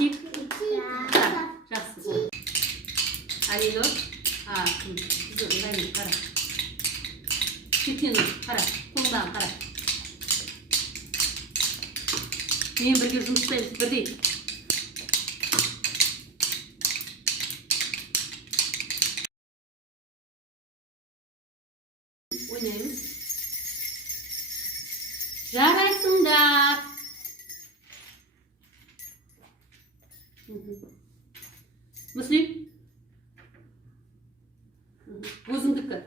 Тиіп? Жақсы. Алинор. Кім? Біз ыңғаймыз, қара. Шектен қара. Қолыңдағы қара. Мен бірге жұмыстаймыз, бірдей. Ойнаймыз. Жарайсыңдар. Мүслим? Өзіңдікі.